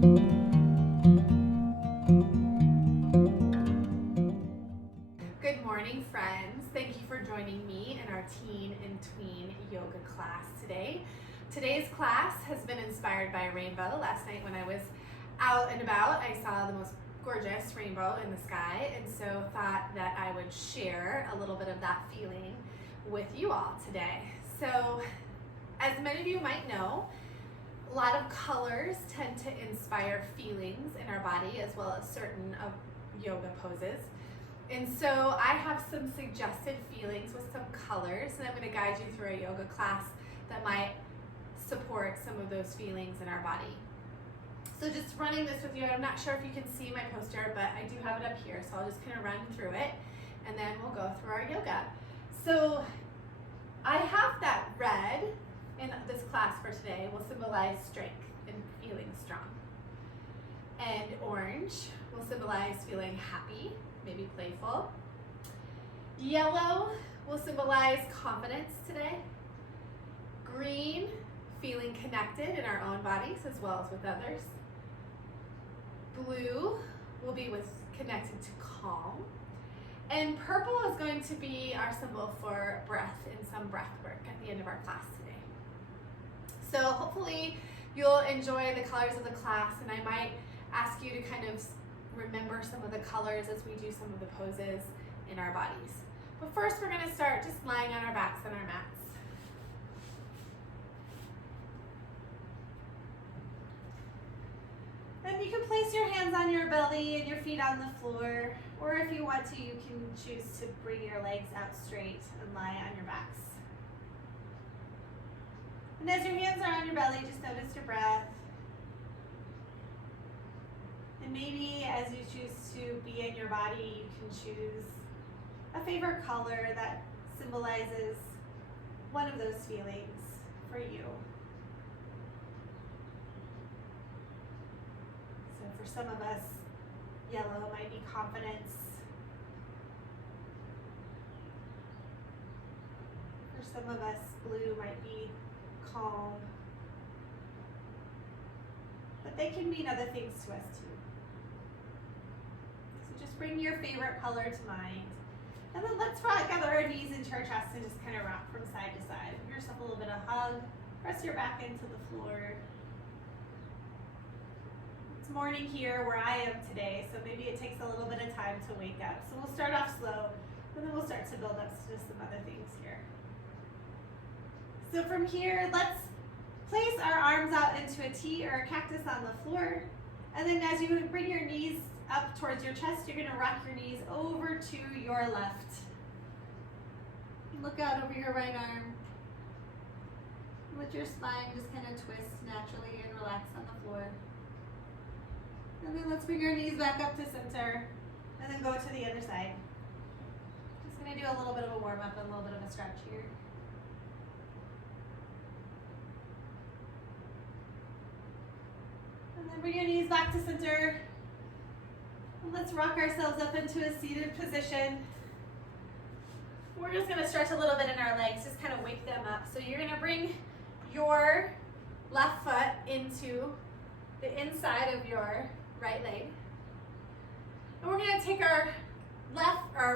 Good morning, friends. Thank you for joining me in our Teen and Tween yoga class today. Today's class has been inspired by a rainbow. Last night when I was out and about, I saw the most gorgeous rainbow in the sky, and so thought that I would share a little bit of that feeling with you all today. So, as many of you might know, a lot of colors tend to inspire feelings in our body as well as certain of yoga poses. And so I have some suggested feelings with some colors, and I'm going to guide you through a yoga class that might support some of those feelings in our body. So just running this with you, I'm not sure if you can see my poster, but I do have it up here, so I'll just kind of run through it, and then we'll go through our yoga. So I have that red in this class for today will symbolize strength and feeling strong. And orange will symbolize feeling happy, maybe playful. Yellow will symbolize confidence today. Green, feeling connected in our own bodies as well as with others. Blue will be with connected to calm. And purple is going to be our symbol for breath and some breath work at the end of our class today. So hopefully you'll enjoy the colors of the class, and I might ask you to kind of remember some of the colors as we do some of the poses in our bodies. But first we're going to start just lying on our backs on our mats. And you can place your hands on your belly and your feet on the floor, or if you want to, you can choose to bring your legs out straight and lie on your backs. And as your hands are on your belly, just notice your breath. And maybe as you choose to be in your body, you can choose a favorite color that symbolizes one of those feelings for you. So for some of us, yellow might be confidence. For some of us, blue might be calm. But they can mean other things to us too. So just bring your favorite color to mind. And then let's gather our knees into our chest and just kind of rock from side to side. Give yourself a little bit of hug. Press your back into the floor. It's morning here where I am today, so maybe it takes a little bit of time to wake up. So we'll start off slow, and then we'll start to build up to some other things here. So from here, let's place our arms out into a T or a cactus on the floor. And then as you bring your knees up towards your chest, you're going to rock your knees over to your left. Look out over your right arm. Let your spine just kind of twist naturally and relax on the floor. And then let's bring your knees back up to center, and then go to the other side. Just going to do a little bit of a warm up and a little bit of a stretch here. And then bring your knees back to center. And let's rock ourselves up into a seated position. We're just going to stretch a little bit in our legs, just kind of wake them up. So you're going to bring your left foot into the inside of your right leg. And we're going to take our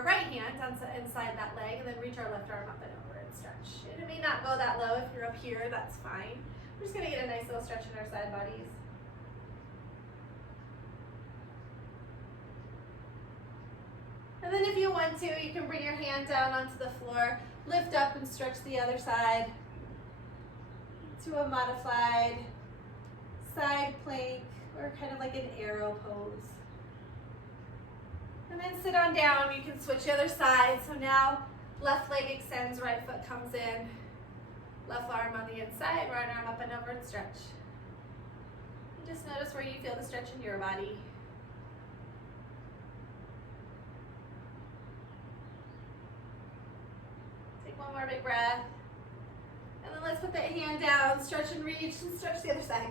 right hand inside that leg and then reach our left arm up and over and stretch. And it may not go that low. If you're up here, that's fine. We're just going to get a nice little stretch in our side bodies. And then if you want to, you can bring your hand down onto the floor, lift up and stretch the other side to a modified side plank or kind of like an arrow pose. And then sit on down. You can switch the other side. So now left leg extends, right foot comes in, left arm on the inside, right arm up and over and stretch. And just notice where you feel the stretch in your body. One more big breath. And then let's put that hand down, stretch and reach, and stretch the other side.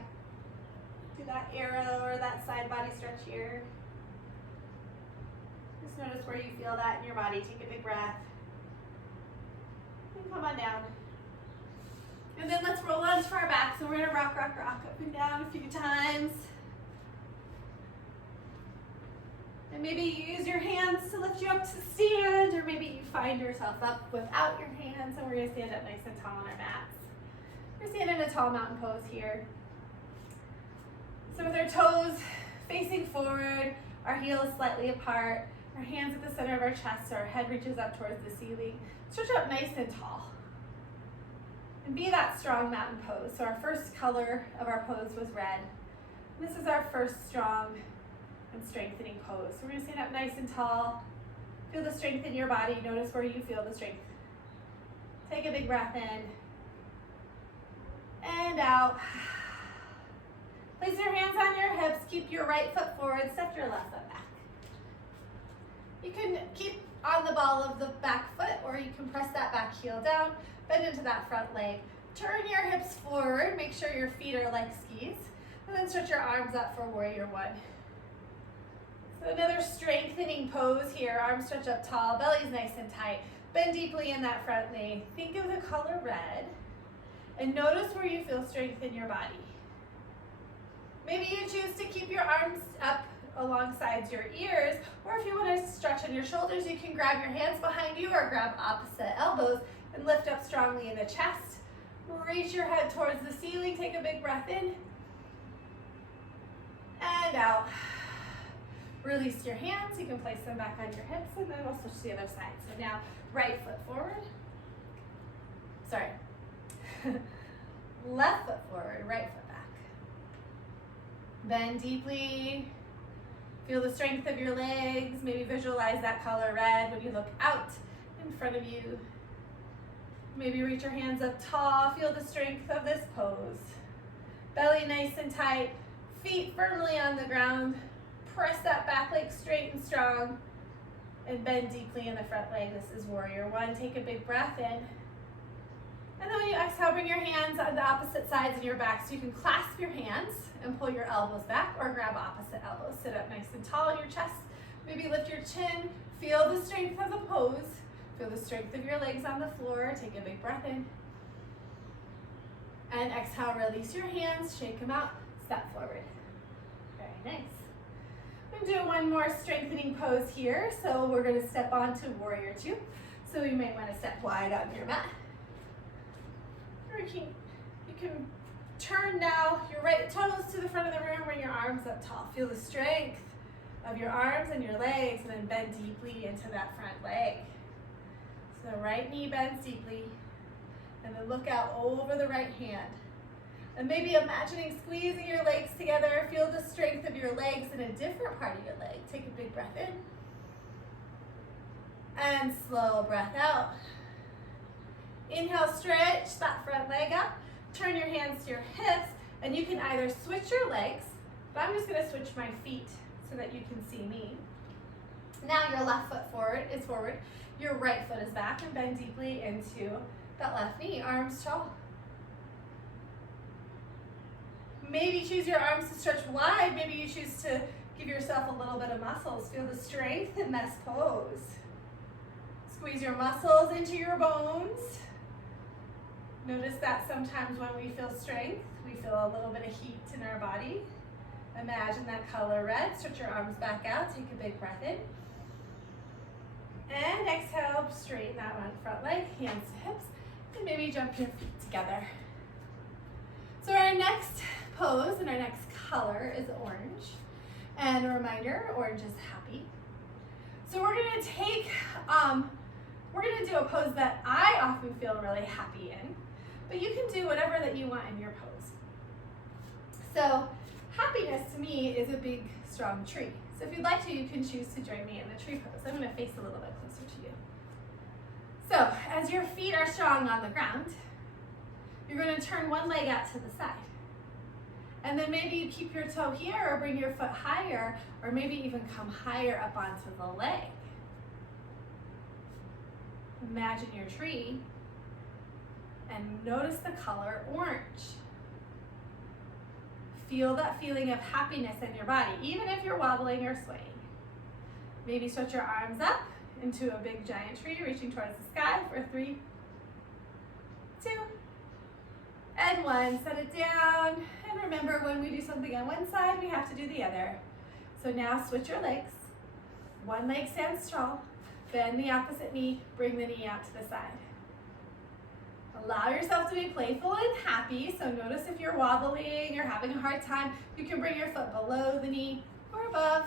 Do that arrow or that side body stretch here. Just notice where you feel that in your body. Take a big breath. And come on down. And then let's roll onto our back. So we're going to rock, rock, rock up and down a few times. And maybe you use your hands to lift you up to stand, or maybe you find yourself up without your hands, and we're gonna stand up nice and tall on our mats. We're standing in a tall mountain pose here. So with our toes facing forward, our heels slightly apart, our hands at the center of our chest, so our head reaches up towards the ceiling. Stretch up nice and tall. And be that strong mountain pose. So our first color of our pose was red. This is our first strong and strengthening pose. So we're gonna stand up nice and tall. Feel the strength in your body. Notice where you feel the strength. Take a big breath in and out. Place your hands on your hips. Keep your right foot forward. Step your left foot back. You can keep on the ball of the back foot, or you can press that back heel down, bend into that front leg. Turn your hips forward. Make sure your feet are like skis. And then stretch your arms up for warrior one. So another strengthening pose here. Arms stretch up tall, belly's nice and tight. Bend deeply in that front leg. Think of the color red. And notice where you feel strength in your body. Maybe you choose to keep your arms up alongside your ears, or if you want to stretch on your shoulders, you can grab your hands behind you or grab opposite elbows and lift up strongly in the chest. Reach your head towards the ceiling. Take a big breath in and out. Release your hands. You can place them back on your hips, and then we'll switch to the other side. So now right foot forward. Sorry. Left foot forward, right foot back. Bend deeply. Feel the strength of your legs. Maybe visualize that color red when you look out in front of you. Maybe reach your hands up tall. Feel the strength of this pose. Belly nice and tight. Feet firmly on the ground. Press that back leg straight and strong. And bend deeply in the front leg. This is warrior one. Take a big breath in. And then when you exhale, bring your hands on the opposite sides of your back, so you can clasp your hands and pull your elbows back, or grab opposite elbows. Sit up nice and tall in your chest. Maybe lift your chin. Feel the strength of the pose. Feel the strength of your legs on the floor. Take a big breath in. And exhale, release your hands, shake them out, step forward. Very nice. I'm going to do one more strengthening pose here. So we're going to step on to warrior two. So you may want to step wide on your mat. Or you can turn now your right toes to the front of the room, bring your arms up tall. Feel the strength of your arms and your legs, and then bend deeply into that front leg. So the right knee bends deeply, and then look out over the right hand. And maybe imagining squeezing your legs together. Feel the strength of your legs in a different part of your leg. Take a big breath in. And slow breath out. Inhale, stretch that front leg up. Turn your hands to your hips, and you can either switch your legs, but I'm just gonna switch my feet so that you can see me. Now your left foot is forward. Your right foot is back, and bend deeply into that left knee, arms tall. Maybe choose your arms to stretch wide. Maybe you choose to give yourself a little bit of muscles. Feel the strength in this pose. Squeeze your muscles into your bones. Notice that sometimes when we feel strength, we feel a little bit of heat in our body. Imagine that color red. Stretch your arms back out. Take a big breath in. And exhale, straighten that front leg, hands to hips, and maybe jump your feet together. So our next pose and our next color is orange. And a reminder, orange is happy. So we're gonna do a pose that I often feel really happy in, but you can do whatever that you want in your pose. So happiness to me is a big, strong tree. So if you'd like to, you can choose to join me in the tree pose. I'm gonna face a little bit closer to you. So as your feet are strong on the ground, you're gonna turn one leg out to the side. And then maybe you keep your toe here, or bring your foot higher, or maybe even come higher up onto the leg. Imagine your tree and notice the color orange. Feel that feeling of happiness in your body, even if you're wobbling or swaying. Maybe stretch your arms up into a big giant tree, reaching towards the sky for 3, 2, and 1. Set it down. And remember, when we do something on one side, we have to do the other. So now switch your legs. One leg stands tall, bend the opposite knee, bring the knee out to the side. Allow yourself to be playful and happy, so notice if you're wobbling or having a hard time, you can bring your foot below the knee or above.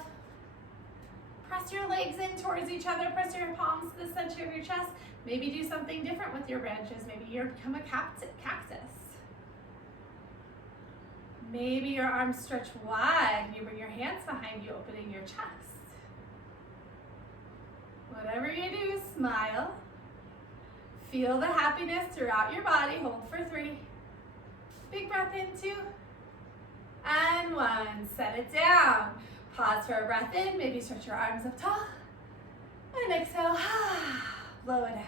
Press your legs in towards each other, press your palms to the center of your chest. Maybe do something different with your branches. Maybe you become a cactus. Maybe your arms stretch wide and you bring your hands behind you, opening your chest. Whatever you do, smile. Feel the happiness throughout your body. Hold for 3. Big breath in, 2. And 1. Set it down. Pause for a breath in. Maybe stretch your arms up tall. And exhale. Blow it out.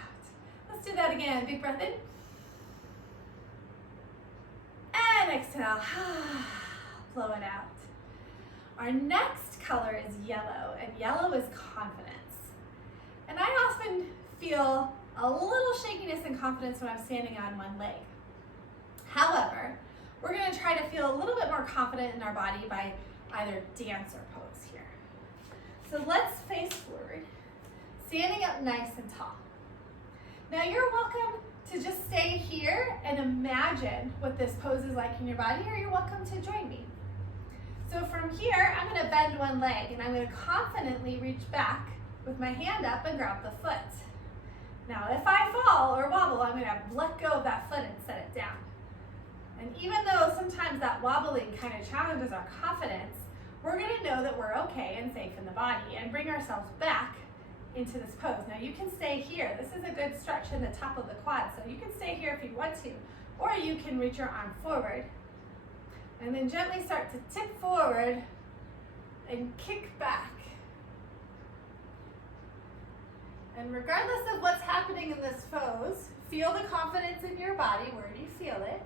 Let's do that again. Big breath in. And exhale. Blow it out. Our next color is yellow, and yellow is confidence. And I often feel a little shakiness and confidence when I'm standing on one leg. However, we're going to try to feel a little bit more confident in our body by either dancer pose here. So let's face forward, standing up nice and tall. Now you're welcome to just stay here and imagine what this pose is like in your body, or you're welcome to join me. So from here, I'm going to bend one leg and I'm going to confidently reach back with my hand up and grab the foot. Now, if I fall or wobble, I'm going to let go of that foot and set it down. And even though sometimes that wobbling kind of challenges our confidence, we're going to know that we're okay and safe in the body and bring ourselves back into this pose. Now, you can stay here. This is a good stretch in the top of the quad, so you can stay here if you want to, or you can reach your arm forward and then gently start to tip forward and kick back. And regardless of what's happening in this pose, feel the confidence in your body. Where do you feel it?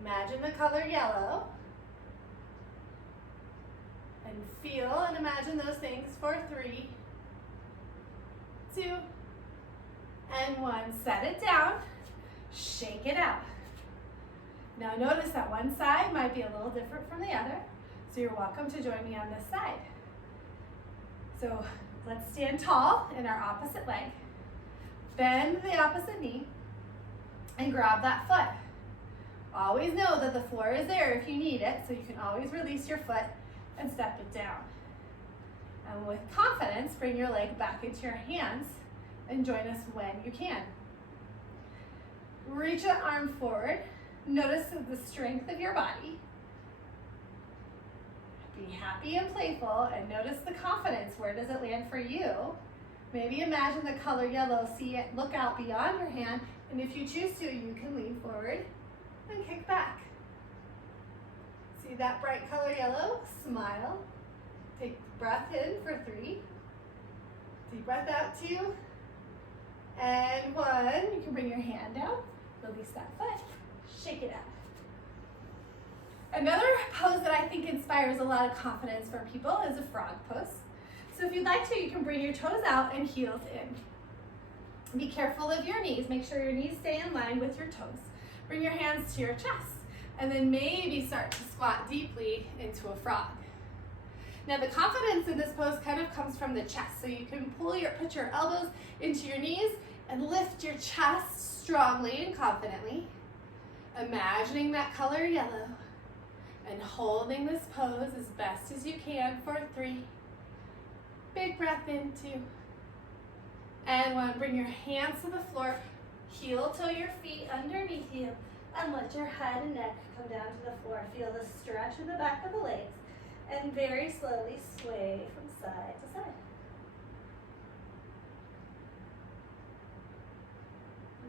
Imagine the color yellow. And feel and imagine those things for 3, 2, and 1. Set it down. Shake it out. Now notice that one side might be a little different from the other, so you're welcome to join me on this side. So let's stand tall in our opposite leg. Bend the opposite knee and grab that foot. Always know that the floor is there if you need it, so you can always release your foot and step it down. And with confidence, bring your leg back into your hands and join us when you can. Reach an arm forward. Notice the strength of your body. Be happy and playful, and notice the confidence. Where does it land for you? Maybe imagine the color yellow. See it, look out beyond your hand, and if you choose to, you can lean forward and kick back. See that bright color yellow? Smile. Take breath in for 3. Deep breath out, 2. And 1. You can bring your hand down. Release that foot. Shake it out. Another pose that I think inspires a lot of confidence for people is a frog pose. So if you'd like to, you can bring your toes out and heels in. Be careful of your knees. Make sure your knees stay in line with your toes. Bring your hands to your chest, and then maybe start to squat deeply into a frog. Now the confidence in this pose kind of comes from the chest, so you can put your elbows into your knees and lift your chest strongly and confidently, imagining that color yellow, and holding this pose as best as you can for 3. Big breath in, 2. And 1. Bring your hands to the floor, heel toe your feet underneath you, and let your head and neck come down to the floor. Feel the stretch in the back of the legs, and very slowly sway from side to side.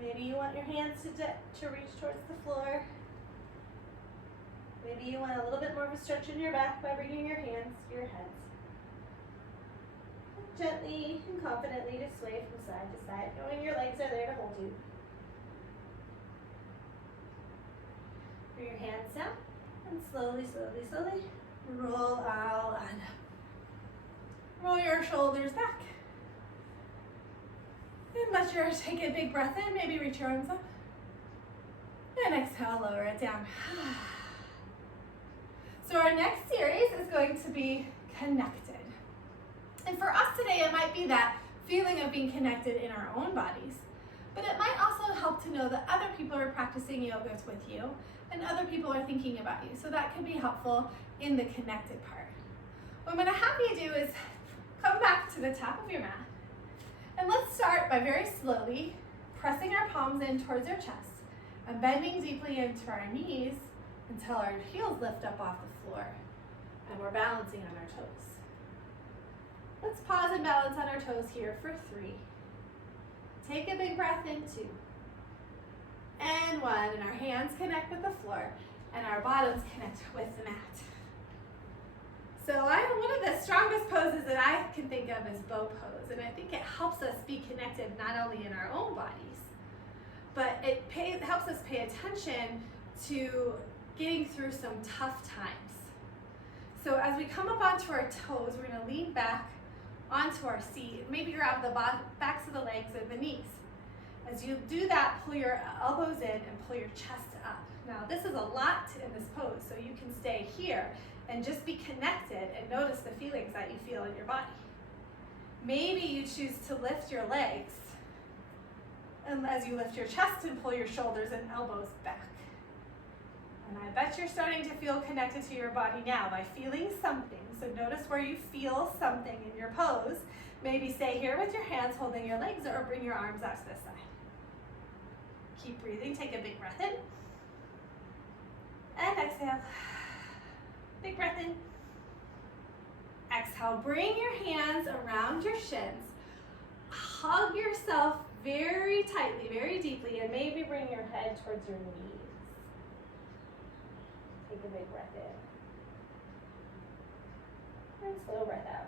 Maybe you want your hands to reach towards the floor. Maybe you want a little bit more of a stretch in your back by bringing your hands to your heads. Gently and confidently to sway from side to side, knowing your legs are there to hold you. Bring your hands down and slowly, slowly, slowly roll out and up. Roll your shoulders back. And take a big breath in, maybe reach your arms up. And exhale, lower it down. So our next series is going to be connected. And for us today, it might be that feeling of being connected in our own bodies. But it might also help to know that other people are practicing yoga with you and other people are thinking about you. So that could be helpful in the connected part. What I'm going to have you do is come back to the top of your mat. And let's start by very slowly pressing our palms in towards our chest and bending deeply into our knees until our heels lift up off the floor and we're balancing on our toes. Let's pause and balance on our toes here for 3. Take a big breath in, 2. And 1, and our hands connect with the floor and our bottoms connect with the mat. So one of the strongest poses that I can think of is bow pose, and I think it helps us be connected not only in our own bodies, but it helps us pay attention to getting through some tough times. So as we come up onto our toes, we're going to lean back onto our seat. Maybe grab the backs of the legs or the knees. As you do that, pull your elbows in and pull your chest up. Now this is a lot in this pose, so you can stay here and just be connected and notice the feelings that you feel in your body. Maybe you choose to lift your legs, and as you lift your chest and pull your shoulders and elbows back. And I bet you're starting to feel connected to your body now by feeling something. So notice where you feel something in your pose. Maybe stay here with your hands holding your legs or bring your arms out to the side. Keep breathing, take a big breath in. And exhale. Big breath in. Exhale, bring your hands around your shins. Hug yourself very tightly, very deeply, and maybe bring your head towards your knees. Take a big breath in. And slow breath out.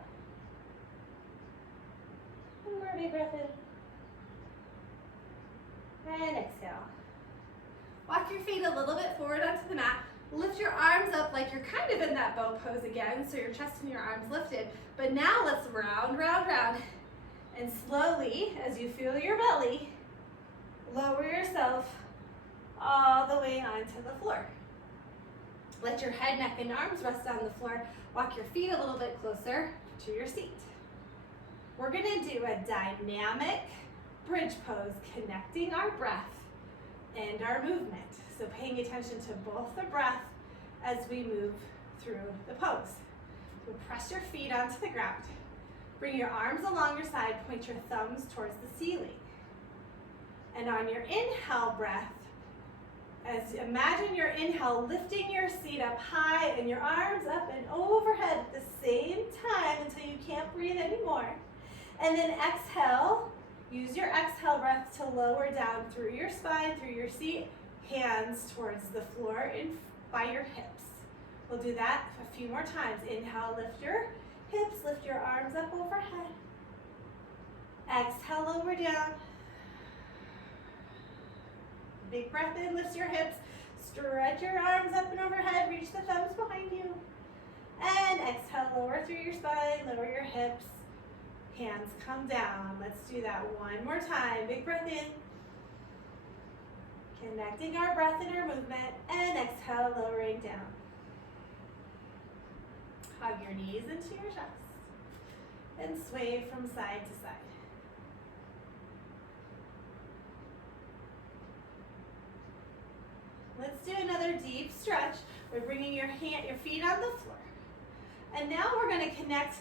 One more big breath in. And exhale. Walk your feet a little bit forward onto the mat. Lift your arms up like you're kind of in that bow pose again, so your chest and your arms lifted. But now let's round, round, round. And slowly, as you feel your belly, lower yourself all the way onto the floor. Let your head, neck, and arms rest on the floor. Walk your feet a little bit closer to your seat. We're gonna do a dynamic bridge pose, connecting our breath and our movement. So paying attention to both the breath as we move through the pose. So press your feet onto the ground. Bring your arms along your side, point your thumbs towards the ceiling. And on your inhale breath, imagine your inhale lifting your seat up high and your arms up and overhead at the same time until you can't breathe anymore. And then exhale, use your exhale breath to lower down through your spine, through your seat, hands towards the floor and by your hips. We'll do that a few more times. Inhale, lift your hips, lift your arms up overhead. Exhale, lower down. Big breath in, lift your hips, stretch your arms up and overhead, reach the thumbs behind you. And exhale, lower through your spine, lower your hips, hands come down. Let's do that one more time. Big breath in. Connecting our breath and our movement, and exhale, lowering down. Hug your knees into your chest, and sway from side to side. Let's do another deep stretch. We're bringing your feet on the floor. And now we're going to connect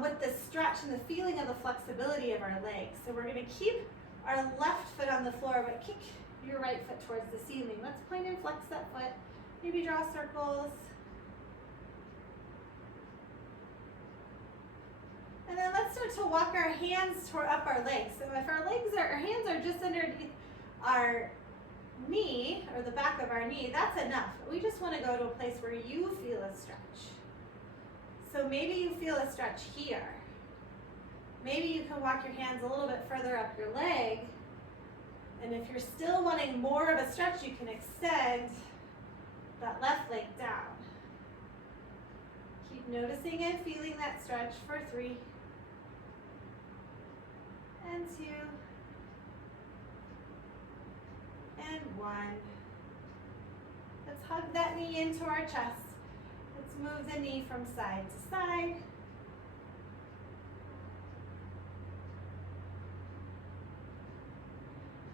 with the stretch and the feeling of the flexibility of our legs. So we're going to keep our left foot on the floor, but kick your right foot towards the ceiling. Let's point and flex that foot. Maybe draw circles. And then let's start to walk our hands up our legs. So if our hands are just underneath our knee, or the back of our knee, that's enough. We just want to go to a place where you feel a stretch. So maybe you feel a stretch here. Maybe you can walk your hands a little bit further up your leg. And if you're still wanting more of a stretch, you can extend that left leg down. Keep noticing and feeling that stretch for 3 and 2 and 1. Let's hug that knee into our chest. Let's move the knee from side to side.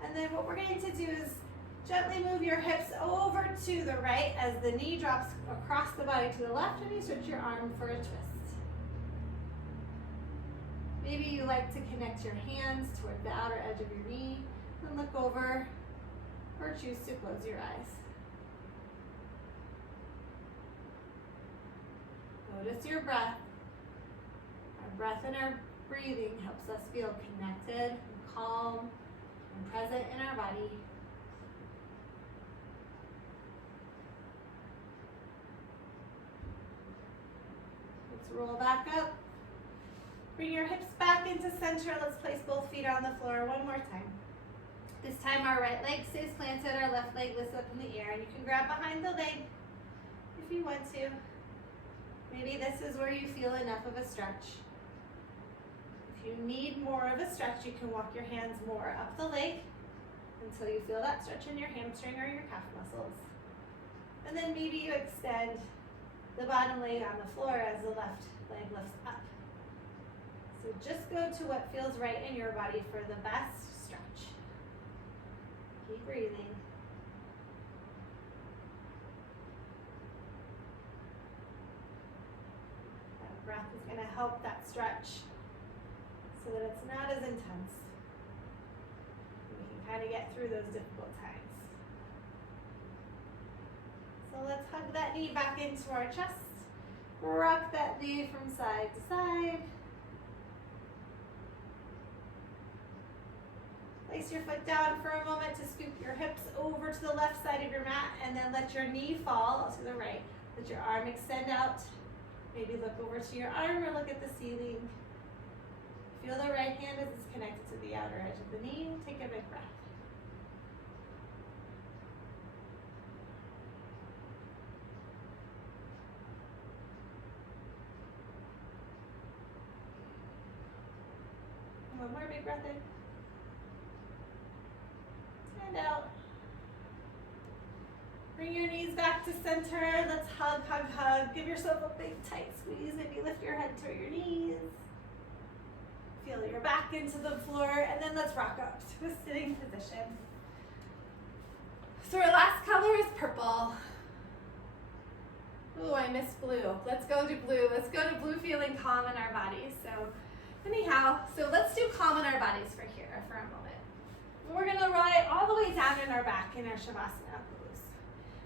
And then what we're going to do is gently move your hips over to the right as the knee drops across the body to the left, and you switch your arm for a twist. Maybe you like to connect your hands toward the outer edge of your knee and look over, or choose to close your eyes. Notice your breath. Our breath and our breathing helps us feel connected and calm and present in our body. Let's roll back up. Bring your hips back into center. Let's place both feet on the floor one more time. This time our right leg stays planted, our left leg lifts up in the air, and you can grab behind the leg if you want to. Maybe this is where you feel enough of a stretch. If you need more of a stretch, you can walk your hands more up the leg until you feel that stretch in your hamstring or your calf muscles. And then maybe you extend the bottom leg on the floor as the left leg lifts up. So just go to what feels right in your body for the best stretch. Keep breathing. That breath is going to help that stretch so that it's not as intense. We can kind of get through those difficult times. So let's hug that knee back into our chest. Rock that knee from side to side. Place your foot down for a moment to scoop your hips over to the left side of your mat, and then let your knee fall to the right. Let your arm extend out. Maybe look over to your arm or look at the ceiling. Feel the right hand as it's connected to the outer edge of the knee. Take a big breath. One more big breath in. And out. Bring your knees back to center. Let's hug, hug, hug. Give yourself a big tight squeeze. Maybe lift your head to your knees. Feel your back into the floor, and then let's rock up to a sitting position. So our last color is purple. Ooh, I missed blue. Let's go to blue. Let's go to blue, feeling calm in our bodies. So anyhow, so let's do calm in our bodies for here for a moment. We're going to lie all the way down in our back in our Shavasana pose.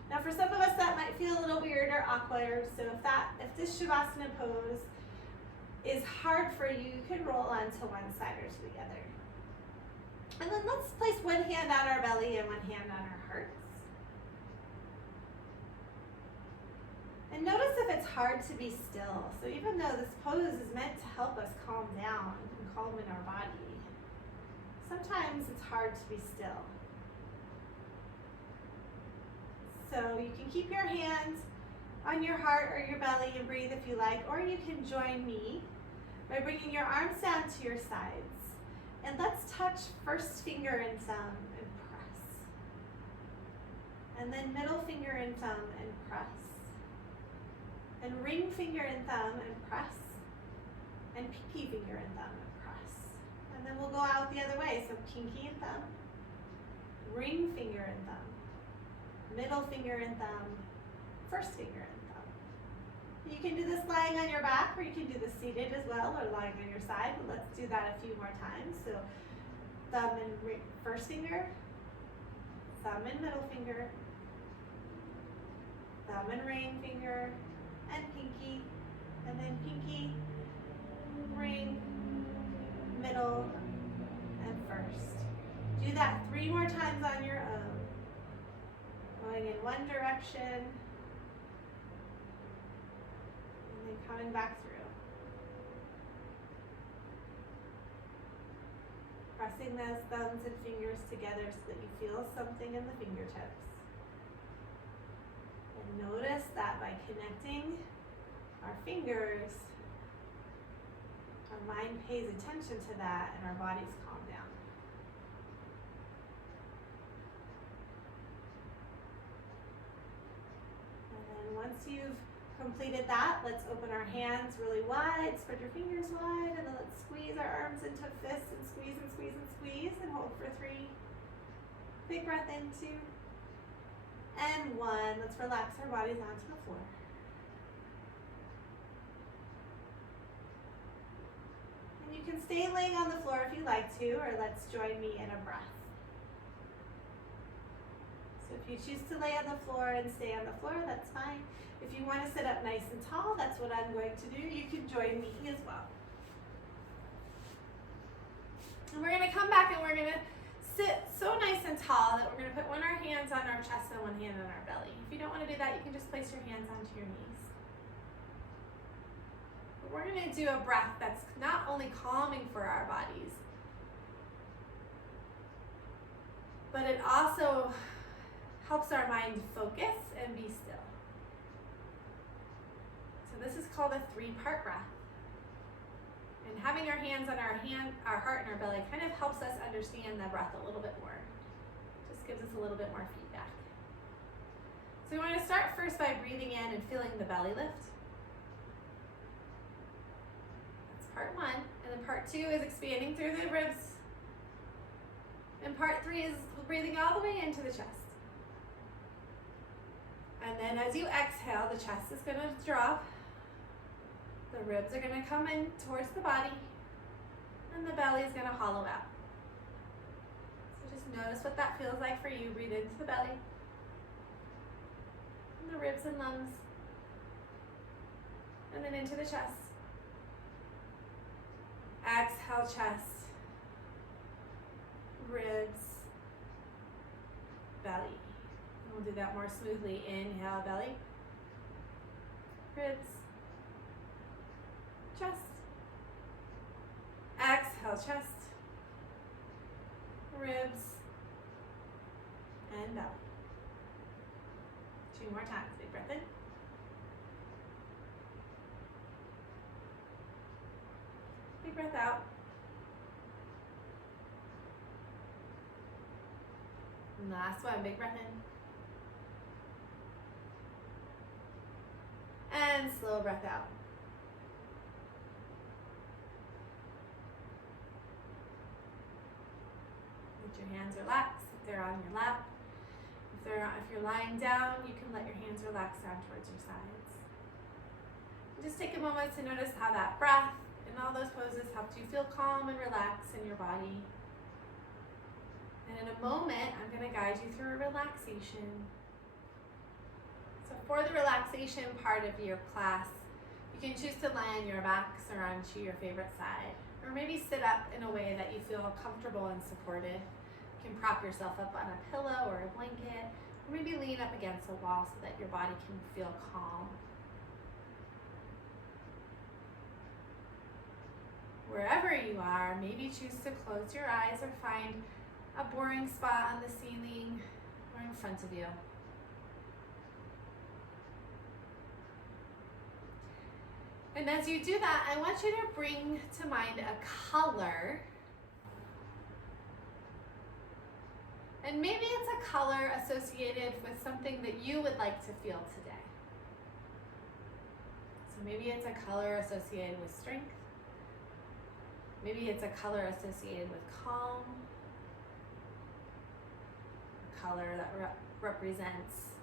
Now for some of us that might feel a little weird or awkward, so if this Shavasana pose is hard for you, you can roll onto one side or to the other. And then let's place one hand on our belly and one hand on our hearts. And notice if it's hard to be still. So even though this pose is meant to help us calm down and calm in our body, sometimes it's hard to be still. So you can keep your hands on your heart or your belly and breathe if you like, or you can join me by bringing your arms down to your sides. And let's touch first finger and thumb and press. And then middle finger and thumb and press. And ring finger and thumb and press. And pinky finger and thumb and press. And then we'll go out the other way. So pinky and thumb, ring finger and thumb, middle finger and thumb, first finger and thumb. You can do this lying on your back, or you can do this seated as well, or lying on your side. But let's do that a few more times. So thumb and first finger, thumb and middle finger, thumb and ring finger, and pinky, and then pinky, ring, middle, and first. Do that 3 more times on your own. Going in one direction, and then coming back through. Pressing those thumbs and fingers together so that you feel something in the fingertips. And notice that by connecting our fingers, our mind pays attention to that and our bodies calm down. And then once you've completed that, let's open our hands really wide, spread your fingers wide, and then let's squeeze our arms into fists and squeeze and squeeze and squeeze and hold for 3, Big breath in, 2, and 1. Let's relax our bodies onto the floor. And you can stay laying on the floor if you like to, or let's join me in a breath. So if you choose to lay on the floor and stay on the floor, that's fine. If you want to sit up nice and tall, that's what I'm going to do. You can join me as well. And we're going to come back and we're going to sit so nice and tall that we're going to put one of our hands on our chest and one hand on our belly. If you don't want to do that, you can just place your hands onto your knees. But we're going to do a breath that's not only calming for our bodies, but it also helps our mind focus and be still. So this is called a 3-part breath. And having our hands on our heart and our belly kind of helps us understand the breath a little bit more. Just gives us a little bit more feedback. So we want to start first by breathing in and feeling the belly lift. That's part 1. And then part 2 is expanding through the ribs. And part 3 is breathing all the way into the chest. And then as you exhale, the chest is going to drop. The ribs are going to come in towards the body, and the belly is going to hollow out. So just notice what that feels like for you. Breathe into the belly, and the ribs and lungs, and then into the chest. Exhale, chest, ribs, belly. And we'll do that more smoothly. Inhale, belly, ribs, chest. Exhale, chest, ribs, and belly. 2 more times. Big breath in. Big breath out. And last one. Big breath in. And slow breath out. Your hands relax if they're on your lap. If you're lying down, you can let your hands relax down towards your sides. And just take a moment to notice how that breath and all those poses helped you feel calm and relaxed in your body. And in a moment, I'm going to guide you through a relaxation. So for the relaxation part of your class, you can choose to lie on your backs or onto your favorite side, or maybe sit up in a way that you feel comfortable and supported. You can prop yourself up on a pillow or a blanket, or maybe lean up against a wall so that your body can feel calm. Wherever you are, maybe choose to close your eyes or find a boring spot on the ceiling or in front of you. And as you do that, I want you to bring to mind a color. And maybe it's a color associated with something that you would like to feel today. So maybe it's a color associated with strength. Maybe it's a color associated with calm. A color that represents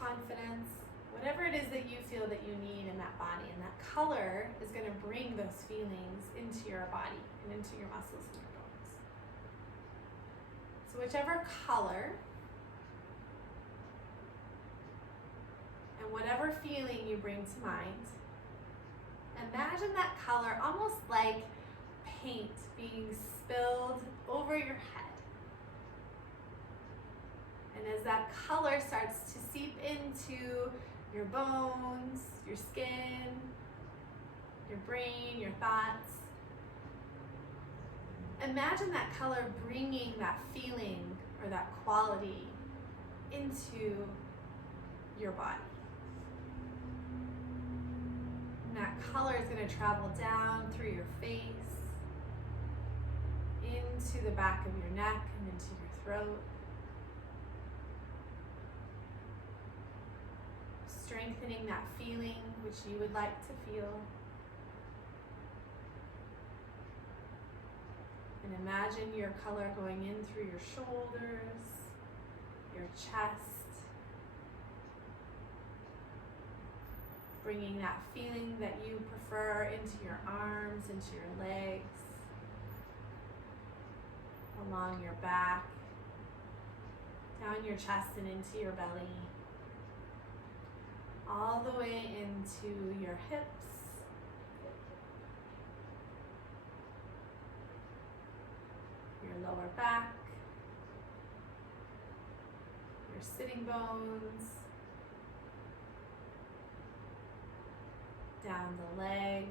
confidence. Whatever it is that you feel that you need in that body. And that color is going to bring those feelings into your body and into your muscles and your bones. So whichever color and whatever feeling you bring to mind, imagine that color almost like paint being spilled over your head. And as that color starts to seep into your bones, your skin, your brain, your thoughts, imagine that color bringing that feeling or that quality into your body. And that color is going to travel down through your face, into the back of your neck and into your throat, strengthening that feeling which you would like to feel. And imagine your color going in through your shoulders, your chest, bringing that feeling that you prefer into your arms, into your legs, along your back, down your chest and into your belly, all the way into your hips, your lower back, your sitting bones, down the legs,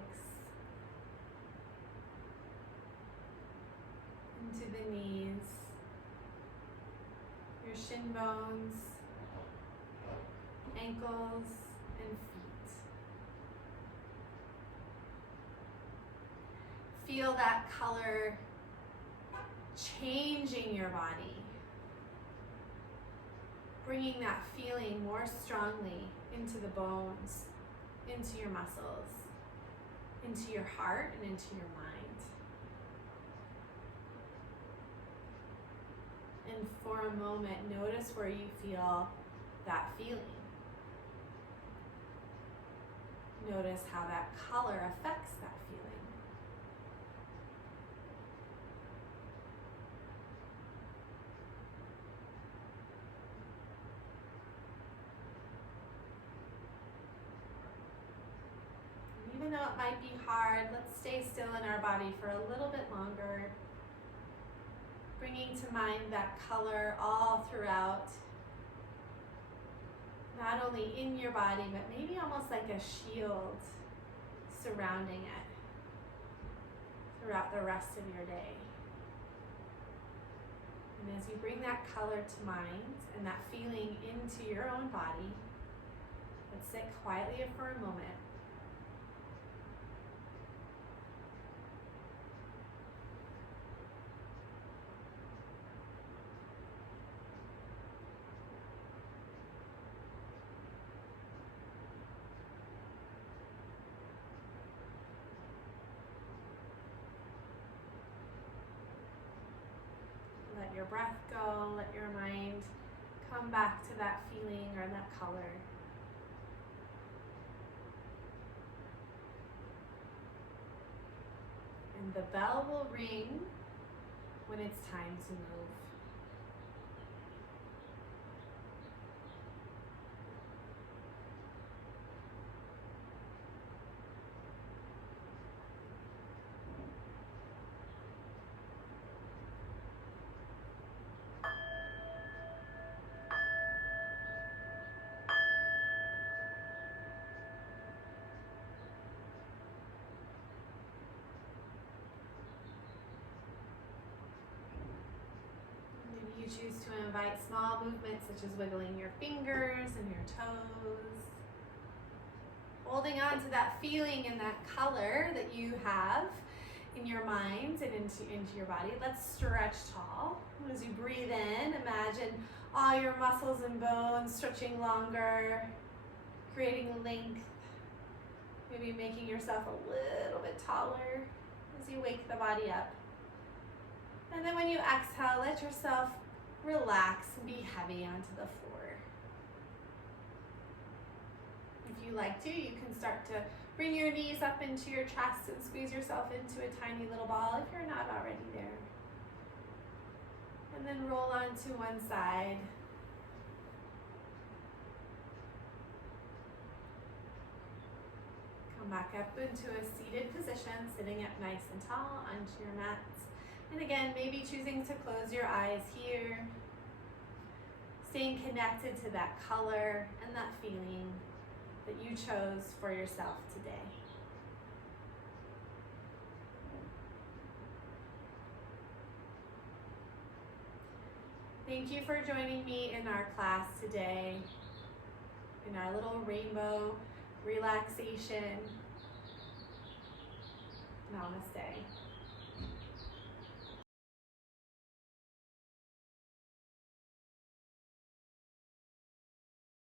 into the knees, your shin bones, ankles, and feet. Feel that color changing your body, bringing that feeling more strongly into the bones, into your muscles, into your heart, and into your mind. And for a moment, notice where you feel that feeling. Notice how that color affects that feeling. Even though it might be hard, let's stay still in our body for a little bit longer. Bringing to mind that color all throughout, not only in your body, but maybe almost like a shield surrounding it throughout the rest of your day. And as you bring that color to mind and that feeling into your own body, let's sit quietly for a moment. Let your breath go, let your mind come back to that feeling or that color. And the bell will ring when it's time to move. You choose to invite small movements such as wiggling your fingers and your toes. Holding on to that feeling and that color that you have in your mind and into your body. Let's stretch tall. As you breathe in, imagine all your muscles and bones stretching longer, creating length. Maybe making yourself a little bit taller as you wake the body up. And then when you exhale, let yourself relax and be heavy onto the floor. If you like to, you can start to bring your knees up into your chest and squeeze yourself into a tiny little ball if you're not already there. And then roll onto one side. Come back up into a seated position, sitting up nice and tall onto your mats. And again, maybe choosing to close your eyes here, staying connected to that color and that feeling that you chose for yourself today. Thank you for joining me in our class today, in our little rainbow relaxation. Namaste.